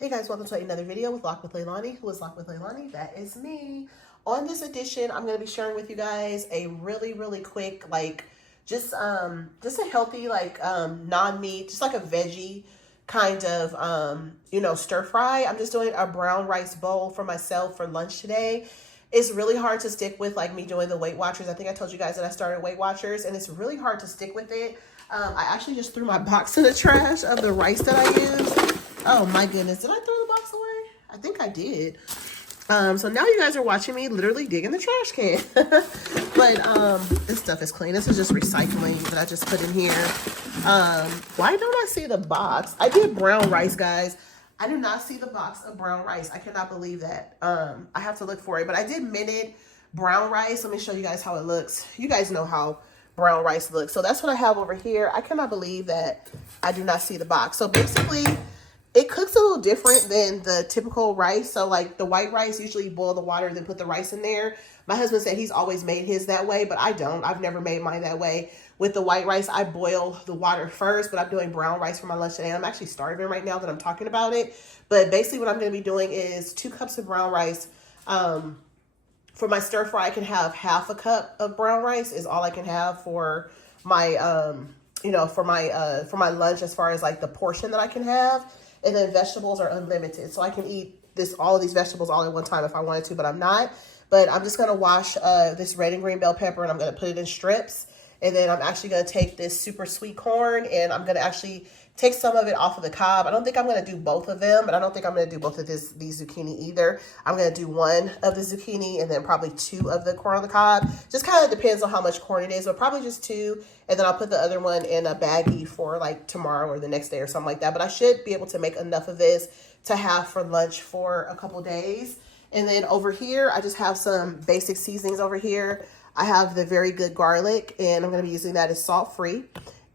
Hey guys, welcome to another video with Lock with Leilani. Who is Lock with Leilani? That is me. On this edition, I'm going to be sharing with you guys a really quick, just a healthy, non-meat, just like a veggie kind of, stir fry. I'm just doing a brown rice bowl for myself for lunch today. It's really hard to stick with like me doing the Weight Watchers. I think I told you guys that I started Weight Watchers and it's really hard to stick with it. I actually just threw my box in the trash of the rice that I used. Oh my goodness, did I throw the box away? I think I did. So now you guys are watching me literally dig in the trash can. But this stuff is clean. This is just recycling that I just put in here. Why don't I see the box? I did brown rice, guys. I do not see the box of brown rice. I cannot believe that. I have to look for it. But I did minute brown rice. Let me show you guys how it looks. You guys know how brown rice looks. So that's what I have over here. I cannot believe that I do not see the box. So basically, it cooks a little different than the typical rice. So like the white rice, usually you boil the water and then put the rice in there. My husband said he's always made his that way, but I don't. I've never made mine that way. With the white rice, I boil the water first, but I'm doing brown rice for my lunch today. I'm actually starving right now that I'm talking about it. But basically what I'm going to be doing is 2 cups of brown rice. For my stir fry, I can have half a cup of brown rice is all I can have for my, for my lunch as far as like the portion that I can have. And then vegetables are unlimited. So I can eat all of these vegetables all at one time if I wanted to, but I'm not. But I'm just going to wash this red and green bell pepper and I'm going to put it in strips. And then I'm actually going to take this super sweet corn and I'm going to actually take some of it off of the cob. I don't think I'm going to do both of them, but I don't think I'm going to do both of these zucchini either. I'm going to do 1 of the zucchini and then probably 2 of the corn on the cob. Just kind of depends on how much corn it is, but probably just 2. And then I'll put the other one in a baggie for like tomorrow or the next day or something like that. But I should be able to make enough of this to have for lunch for a couple days. And then over here, I just have some basic seasonings over here. I have the Very Good garlic, and I'm going to be using that as salt-free.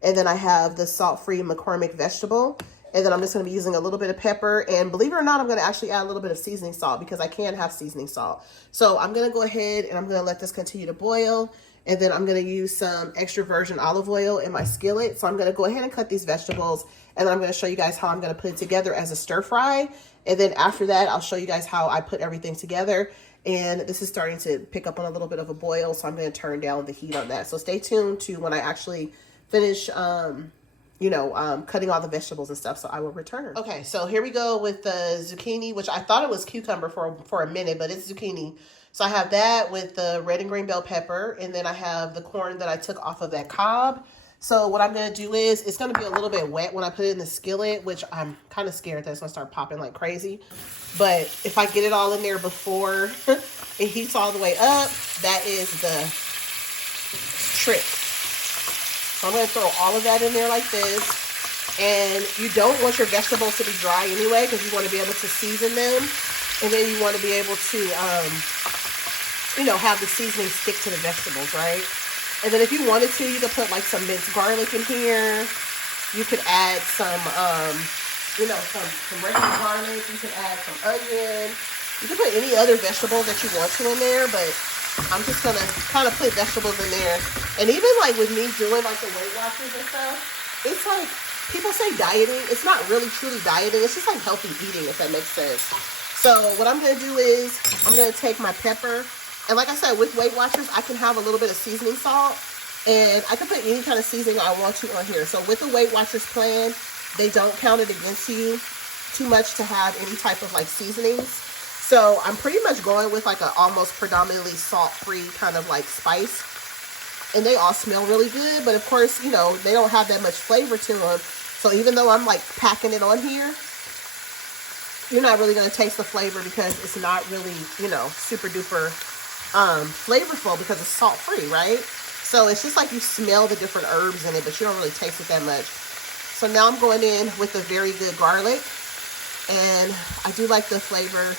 And then I have the salt-free McCormick vegetable. And then I'm just going to be using a little bit of pepper. And believe it or not, I'm going to actually add a little bit of seasoning salt because I can have seasoning salt. So I'm going to go ahead and I'm going to let this continue to boil. And then I'm going to use some extra virgin olive oil in my skillet. So I'm going to go ahead and cut these vegetables. And then I'm going to show you guys how I'm going to put it together as a stir fry. And then after that, I'll show you guys how I put everything together. And this is starting to pick up on a little bit of a boil. So I'm going to turn down the heat on that. So stay tuned to when I actually finish, cutting all the vegetables and stuff. So I will return. Okay, so here we go with the zucchini, which I thought it was cucumber for a minute, but it's zucchini. So I have that with the red and green bell pepper. And then I have the corn that I took off of that cob. So what I'm going to do is, it's going to be a little bit wet when I put it in the skillet, which I'm kind of scared that it's going to start popping like crazy. But if I get it all in there before it heats all the way up, that is the trick. So I'm going to throw all of that in there like this. And you don't want your vegetables to be dry anyway, because you want to be able to season them. And then you want to be able to, have the seasoning stick to the vegetables, right? And then if you wanted to, you could put like some minced garlic in here. You could add some, some regular garlic. You could add some onion. You can put any other vegetable that you want to in there, but I'm just going to kind of put vegetables in there. And even like with me doing like the Weight Watchers and stuff, it's like, people say dieting. It's not really truly dieting. It's just like healthy eating, if that makes sense. So what I'm going to do is I'm going to take my pepper. And like I said, with Weight Watchers, I can have a little bit of seasoning salt. And I can put any kind of seasoning I want to on here. So with the Weight Watchers plan, they don't count it against you too much to have any type of like seasonings. So I'm pretty much going with like a almost predominantly salt-free kind of like spice. And they all smell really good. But of course, they don't have that much flavor to them. So even though I'm like packing it on here, you're not really going to taste the flavor because it's not really, super duper flavorful because it's salt-free, right? So it's just like you smell the different herbs in it, but you don't really taste it that much. So now I'm going in with the Very Good garlic. And I do like the flavor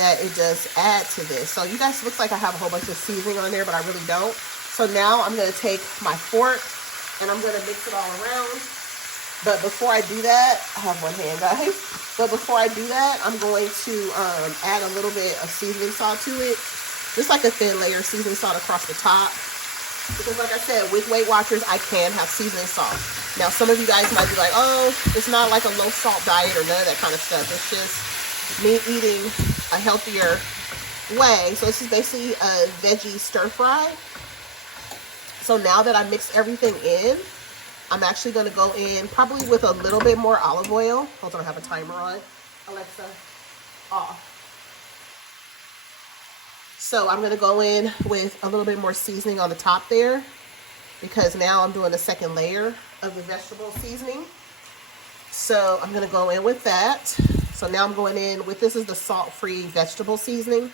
that it does add to this. So you guys, looks like I have a whole bunch of seasoning on there, but I really don't. So now I'm going to take my fork and I'm going to mix it all around. But before I do that, I have one hand, guys. But before I do that, I'm going to add a little bit of seasoning salt to it. Just like a thin layer of seasoning salt across the top. Because like I said, with Weight Watchers, I can have seasoning salt. Now, some of you guys might be like, oh, it's not like a low salt diet or none of that kind of stuff. It's just me eating a healthier way. So this is basically a veggie stir fry. So now that I mixed everything in, I'm actually going to go in probably with a little bit more olive oil. Hold on, I have a timer on. Alexa, off. So I'm going to go in with a little bit more seasoning on the top there, because now I'm doing the second layer of the vegetable seasoning. So I'm going to go in with that. So now I'm going in with, this is the salt-free vegetable seasoning.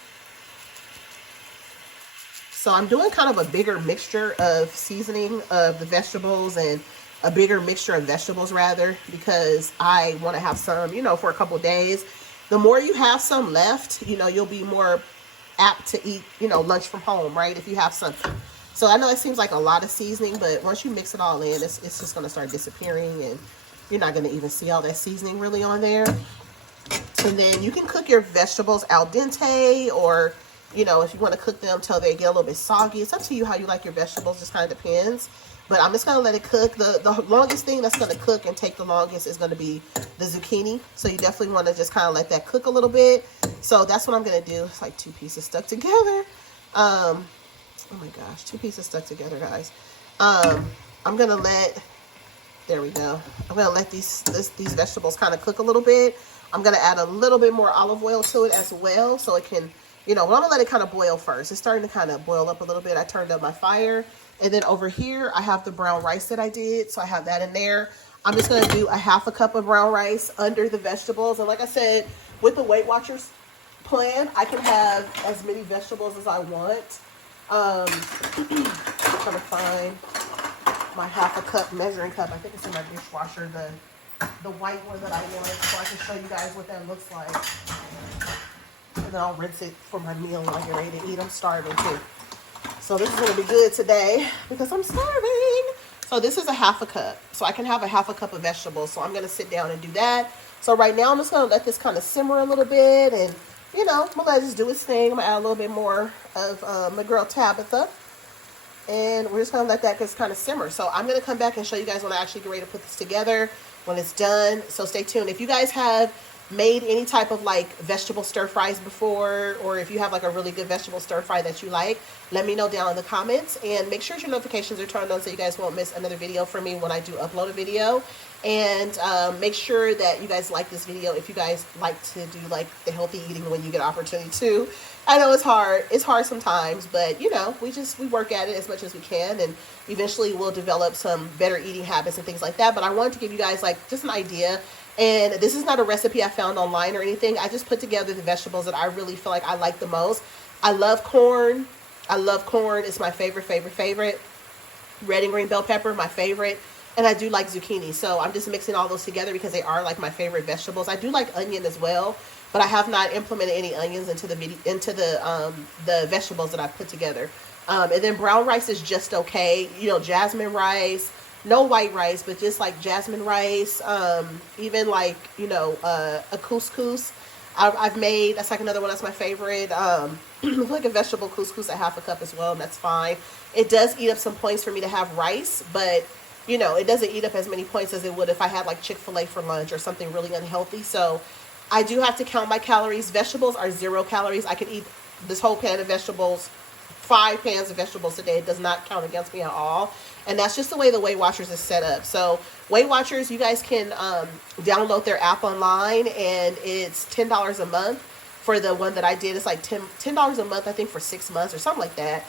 So I'm doing kind of a bigger mixture of seasoning of the vegetables, and a bigger mixture of vegetables rather, because I want to have some, you know, for a couple of days. The more you have some left, you know, you'll be more apt to eat, you know, lunch from home, right? If you have something. So I know it seems like a lot of seasoning, but once you mix it all in, it's just going to start disappearing, and you're not going to even see all that seasoning really on there. And then you can cook your vegetables al dente, or, you know, if you want to cook them till they get a little bit soggy. It's up to you how you like your vegetables. Just kind of depends. But I'm just going to let it cook. The longest thing that's going to cook and take the longest is going to be the zucchini. So you definitely want to just kind of let that cook a little bit. So that's what I'm going to do. It's like two pieces stuck together. Oh my gosh, two pieces stuck together, guys. I'm going to let, there we go. I'm going to let these vegetables kind of cook a little bit. I'm going to add a little bit more olive oil to it as well, so it can, you know, well, I'm going to let it kind of boil first. It's starting to kind of boil up a little bit. I turned up my fire. And then over here, I have the brown rice that I did. So I have that in there. I'm just going to do a half a cup of brown rice under the vegetables. And like I said, with the Weight Watchers plan, I can have as many vegetables as I want. I'm trying to find my half a cup measuring cup. I think it's in my dishwasher, the white one that I want, so I can show you guys what that looks like. And then I'll rinse it for my meal when I get ready to eat. I'm starving too. So this is going to be good today because I'm starving. So this is a half a cup. So I can have a half a cup of vegetables. So I'm going to sit down and do that. So right now I'm just going to let this kind of simmer a little bit. And, you know, I'm going to let it just do its thing. I'm going to add a little bit more of my girl Tabitha. And we're just going to let that just kind of simmer. So I'm going to come back and show you guys when I actually get ready to put this together, when it's done. So stay tuned. If you guys have made any type of like vegetable stir fries before, or if you have like a really good vegetable stir fry that you like, let me know down in the comments, and make sure your notifications are turned on so you guys won't miss another video from me when I do upload a video. And make sure that you guys like this video if you guys like to do like the healthy eating when you get opportunity to. I know it's hard sometimes, but you know, we work at it as much as we can, and eventually we'll develop some better eating habits and things like that. But I wanted to give you guys like just an idea. And this is not a recipe I found online or anything. I just put together the vegetables that I really feel like I like the most. I love corn. It's my favorite. Red and green bell pepper, my favorite. And I do like zucchini. So I'm just mixing all those together because they are like my favorite vegetables. I do like onion as well, but I have not implemented any onions into the vegetables that I put together. And then brown rice is just okay. You know, jasmine rice. No white rice, but just like jasmine rice, even like, you know, a couscous. I've made, that's like another one that's my favorite. Like a vegetable couscous, a half a cup as well, and that's fine. It does eat up some points for me to have rice, but, you know, it doesn't eat up as many points as it would if I had like Chick-fil-A for lunch or something really unhealthy. So I do have to count my calories. Vegetables are 0 calories. I can eat this whole pan of vegetables, 5 pans of vegetables a day. It does not count against me at all. And that's just the way the Weight Watchers is set up. So Weight Watchers, you guys can download their app online, and it's $10 a month for the one that I did. It's like $10 a month, I think, for 6 months or something like that.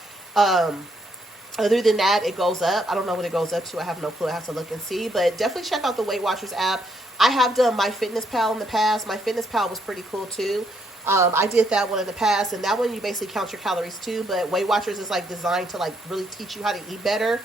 Other than that, it goes up. I don't know what it goes up to. I have no clue. I have to look and see. But definitely check out the Weight Watchers app. I have done MyFitnessPal in the past. MyFitnessPal was pretty cool too. I did that one in the past, and that one you basically count your calories too. But Weight Watchers is like designed to like really teach you how to eat better.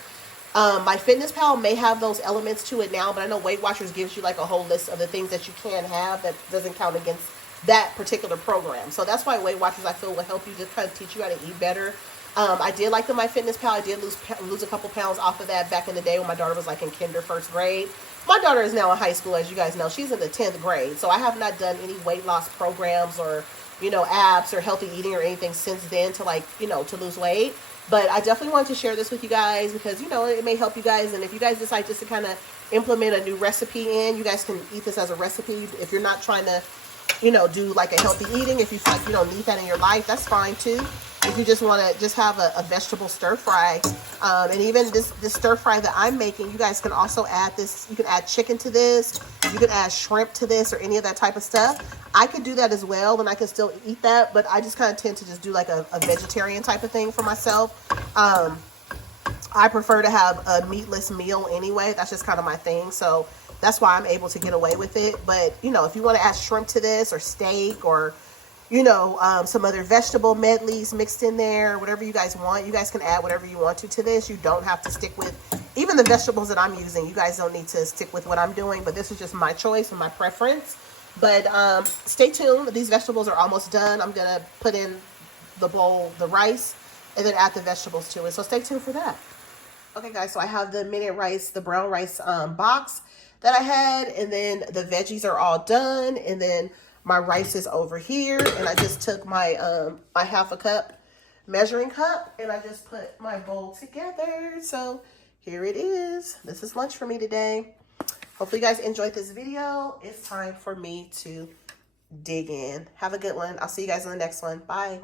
MyFitnessPal may have those elements to it now, but I know Weight Watchers gives you like a whole list of the things that you can have that doesn't count against that particular program. So that's why Weight Watchers, I feel, will help you just kind of teach you how to eat better. I did like the MyFitnessPal. I did lose a couple pounds off of that back in the day when my daughter was like in first grade. My daughter is now in high school, as you guys know. She's in the 10th grade. So I have not done any weight loss programs or, you know, apps or healthy eating or anything since then to like, you know, to lose weight. But I definitely wanted to share this with you guys because, you know, it may help you guys. And if you guys decide just to kind of implement a new recipe in, you guys can eat this as a recipe. If you're not trying to, you know, do like a healthy eating, if you feel like you don't need that in your life, that's fine too. If you just want to just have a vegetable stir fry, and even this stir fry that I'm making, you guys can also add this. You can add chicken to this. You can add shrimp to this or any of that type of stuff. I could do that as well, and I can still eat that. But I just kind of tend to just do like a vegetarian type of thing for myself. I prefer to have a meatless meal anyway. That's just kind of my thing. So that's why I'm able to get away with it. But, you know, if you want to add shrimp to this or steak or, you know, some other vegetable medleys mixed in there, whatever you guys want, you guys can add whatever you want to this. You don't have to stick with even the vegetables that I'm using. You guys don't need to stick with what I'm doing, but this is just my choice and my preference. But stay tuned. These vegetables are almost done. I'm going to put in the bowl, the rice, and then add the vegetables to it. So stay tuned for that. Okay, guys, so I have the minute rice, the brown rice box that I had, and then the veggies are all done, and then my rice is over here, and I just took my my half a cup measuring cup, and I just put my bowl together. So here it is. This is lunch for me today. Hopefully you guys enjoyed this video. It's time for me to dig in. Have a good one. I'll see you guys in the next one. Bye.